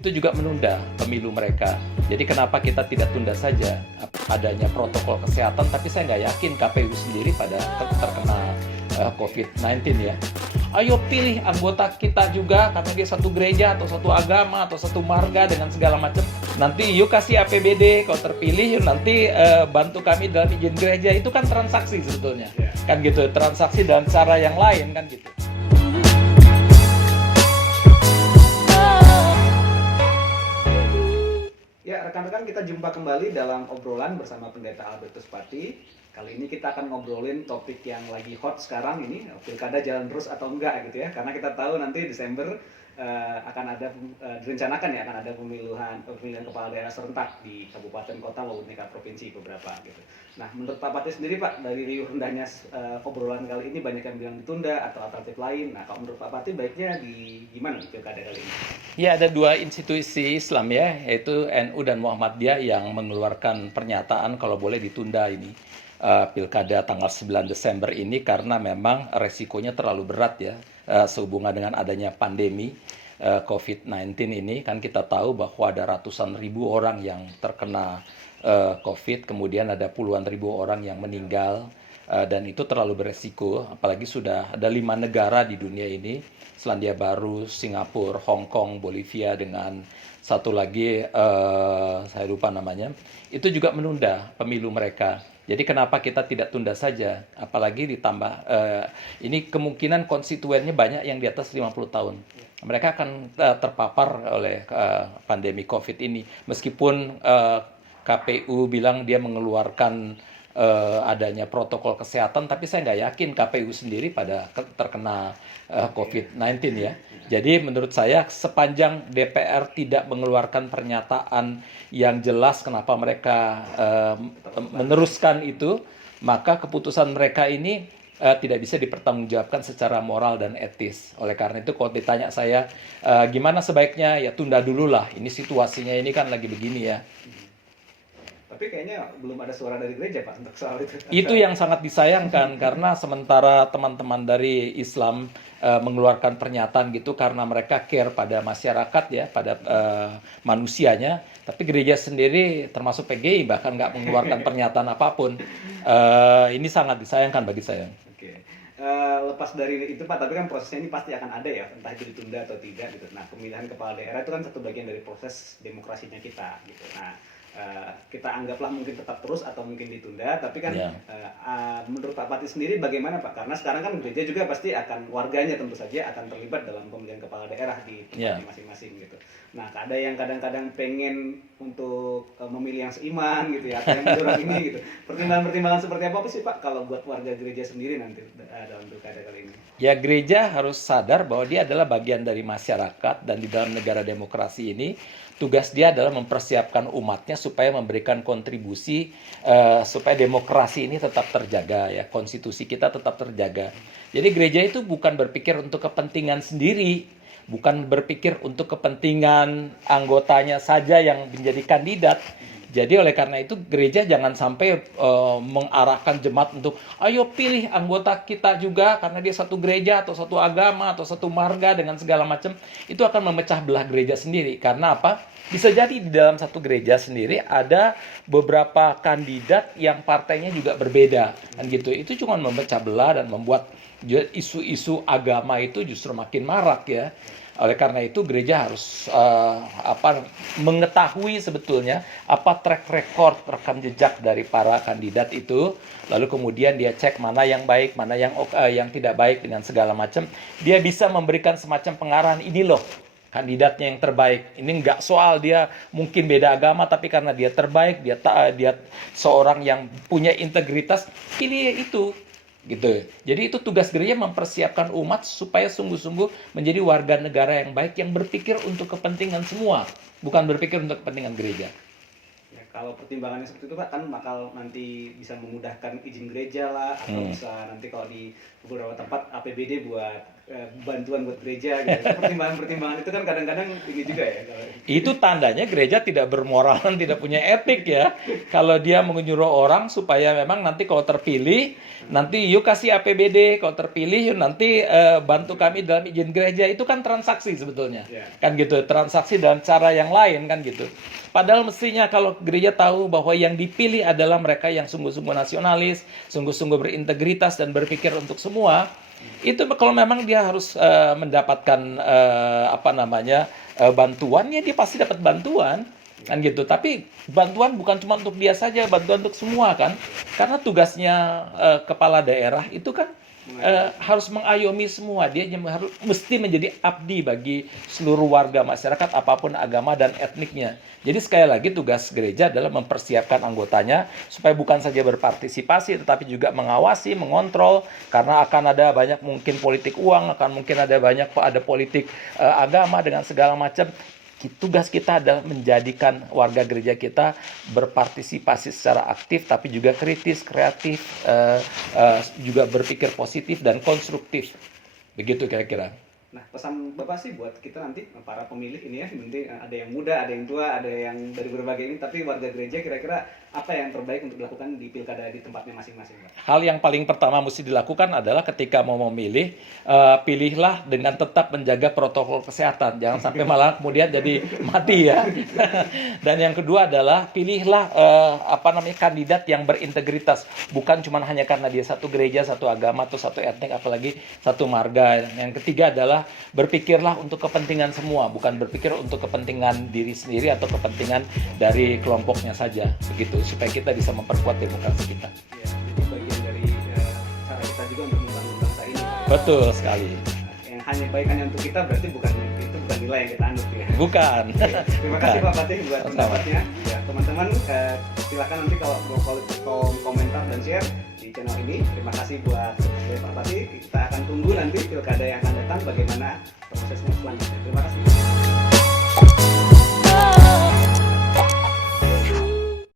itu juga menunda pemilu mereka. Jadi kenapa kita tidak tunda saja adanya protokol kesehatan, tapi saya nggak yakin KPU sendiri pada terkena COVID-19 ya. Ayo pilih anggota kita juga karena dia satu gereja atau satu agama atau satu marga dengan segala macam. Nanti yuk kasih APBD, kalau terpilih yuk nanti bantu kami dalam izin gereja. Itu kan transaksi sebetulnya. Kan gitu, transaksi dalam cara yang lain kan gitu. Ya, rekan-rekan, kita jumpa kembali dalam obrolan bersama Pendeta Albertus Pati. Kali ini kita akan ngobrolin topik yang lagi hot sekarang ini, pilkada jalan terus atau enggak gitu ya. Karena kita tahu nanti Desember akan ada direncanakan ya akan ada pemilihan kepala daerah serentak di kabupaten kota maupun tingkat provinsi beberapa gitu. Nah, menurut Pak Pati sendiri Pak, dari riuh rendahnya obrolan kali ini banyak yang bilang ditunda atau alternatif lain. Nah, kalau menurut Pak Pati baiknya di gimana pilkada kali ini? Ya, ada dua institusi Islam ya, yaitu NU dan Muhammadiyah yang mengeluarkan pernyataan kalau boleh ditunda ini pilkada tanggal 9 Desember ini karena memang resikonya terlalu berat ya sehubungan dengan adanya pandemi COVID-19 ini. Kan kita tahu bahwa ada ratusan ribu orang yang terkena COVID, kemudian ada puluhan ribu orang yang meninggal. Dan itu terlalu beresiko, apalagi sudah ada 5 negara di dunia ini, Selandia Baru, Singapura, Hong Kong, Bolivia, dengan satu lagi saya lupa namanya, itu juga menunda pemilu mereka. Jadi kenapa kita tidak tunda saja, apalagi ditambah ini kemungkinan konstituennya banyak yang di atas 50 tahun. Mereka akan terpapar oleh pandemi COVID ini, meskipun KPU bilang dia mengeluarkan adanya protokol kesehatan, tapi saya nggak yakin KPU sendiri pada terkena COVID-19 ya. Jadi menurut saya sepanjang DPR tidak mengeluarkan pernyataan yang jelas kenapa mereka meneruskan itu, maka keputusan mereka ini tidak bisa dipertanggungjawabkan secara moral dan etis. Oleh karena itu kalau ditanya saya gimana sebaiknya, ya tunda dulu lah. Ini situasinya ini kan lagi begini ya. Tapi kayaknya belum ada suara dari gereja Pak untuk soal itu. Itu yang sangat disayangkan karena sementara teman-teman dari Islam mengeluarkan pernyataan gitu karena mereka care pada masyarakat ya, pada manusianya, tapi gereja sendiri termasuk PGI bahkan nggak mengeluarkan pernyataan apapun. Ini sangat disayangkan bagi saya. Oke. Lepas dari itu Pak, tapi kan prosesnya ini pasti akan ada ya, entah itu ditunda atau tidak gitu. Nah, pemilihan kepala daerah itu kan satu bagian dari proses demokrasinya kita gitu. Nah, kita anggaplah mungkin tetap terus atau mungkin ditunda, tapi kan menurut Pak Pati sendiri bagaimana Pak? Karena sekarang kan gereja juga pasti akan, warganya tentu saja akan terlibat dalam pemilihan kepala daerah di tempat masing-masing gitu. Nah, ada yang kadang-kadang pengen untuk memilih yang seiman gitu ya, atau yang mendorong ini gitu. Pertimbangan-pertimbangan seperti apa sih Pak kalau buat warga gereja sendiri nanti dalam pilkada kali ini? Ya, gereja harus sadar bahwa dia adalah bagian dari masyarakat, dan di dalam negara demokrasi ini tugas dia adalah mempersiapkan umatnya supaya memberikan kontribusi supaya demokrasi ini tetap terjaga ya, konstitusi kita tetap terjaga. Jadi gereja itu bukan berpikir untuk kepentingan sendiri, bukan berpikir untuk kepentingan anggotanya saja yang menjadi kandidat. Jadi oleh karena itu gereja jangan sampai mengarahkan jemaat untuk ayo pilih anggota kita juga karena dia satu gereja atau satu agama atau satu marga dengan segala macam. Itu akan memecah belah gereja sendiri. Karena apa? Bisa jadi di dalam satu gereja sendiri ada beberapa kandidat yang partainya juga berbeda kan gitu. Itu cuma memecah belah dan membuat isu-isu agama itu justru makin marak ya. Oleh karena itu gereja harus mengetahui sebetulnya apa track record, rekam jejak dari para kandidat itu, lalu kemudian dia cek mana yang baik, mana yang tidak baik dengan segala macam. Dia bisa memberikan semacam pengarahan, ini loh kandidatnya yang terbaik. Ini nggak soal dia mungkin beda agama, tapi karena dia terbaik, dia seorang yang punya integritas, pilih itu. Gitu. Jadi itu tugas gereja, mempersiapkan umat supaya sungguh-sungguh menjadi warga negara yang baik, yang berpikir untuk kepentingan semua, bukan berpikir untuk kepentingan gereja. Ya, kalau pertimbangannya seperti itu Pak, kan bakal nanti bisa memudahkan izin gereja lah, atau bisa nanti kalau di beberapa tempat APBD buat bantuan buat gereja gitu. Pertimbangan-pertimbangan itu kan kadang-kadang tinggi juga ya kalau Itu tandanya gereja tidak bermoral dan tidak punya etik ya. Kalau dia menyuruh orang supaya memang nanti kalau terpilih, nanti yuk kasih APBD, kalau terpilih yuk nanti bantu kami dalam izin gereja, itu kan transaksi sebetulnya. Ya. Kan gitu, transaksi dalam cara yang lain kan gitu. Padahal mestinya kalau gereja tahu bahwa yang dipilih adalah mereka yang sungguh-sungguh nasionalis, sungguh-sungguh berintegritas dan berpikir untuk semua, itu kalau memang dia harus mendapatkan bantuan, ya dia pasti dapat bantuan kan gitu. Tapi bantuan bukan cuma untuk dia saja, bantuan untuk semua kan, karena tugasnya kepala daerah itu kan harus mengayomi semua. Dia mesti menjadi abdi bagi seluruh warga masyarakat apapun agama dan etniknya. Jadi sekali lagi tugas gereja adalah mempersiapkan anggotanya supaya bukan saja berpartisipasi tetapi juga mengawasi, mengontrol, karena akan ada banyak mungkin politik uang, akan mungkin ada banyak politik agama dengan segala macam. Tugas kita adalah menjadikan warga gereja kita berpartisipasi secara aktif, tapi juga kritis, kreatif, juga berpikir positif dan konstruktif. Begitu kira-kira. Nah, pesan Bapak sih buat kita nanti para pemilih ini ya, nanti ada yang muda, ada yang tua, ada yang dari berbagai ini, tapi warga gereja kira-kira apa yang terbaik untuk dilakukan di pilkada di tempatnya masing-masing, Pak? Hal yang paling pertama mesti dilakukan adalah ketika mau memilih, pilihlah dengan tetap menjaga protokol kesehatan. Jangan sampai malah kemudian jadi mati ya. Dan yang kedua adalah pilihlah kandidat yang berintegritas. Bukan cuma hanya karena dia satu gereja, satu agama, atau satu etnik, apalagi satu marga. Yang ketiga adalah berpikirlah untuk kepentingan semua, bukan berpikir untuk kepentingan diri sendiri atau kepentingan dari kelompoknya saja. Begitu, supaya kita bisa memperkuat demokrasi kita. Ya, jadi bagian dari cara kita juga untuk membangun bangsa ini. Betul sekali. Yang hanya baik hanya untuk kita berarti itu bukan nilai yang kita anut ya. Bukan. Terima kasih Pak Fatih buat pendapatnya. Ya, teman-teman silakan nanti kalau mau komentar dan share di channel ini. Terima kasih buat Pak Fatih. Kita akan tunggu nanti pilkada yang akan datang bagaimana prosesnya selanjutnya. Terima kasih.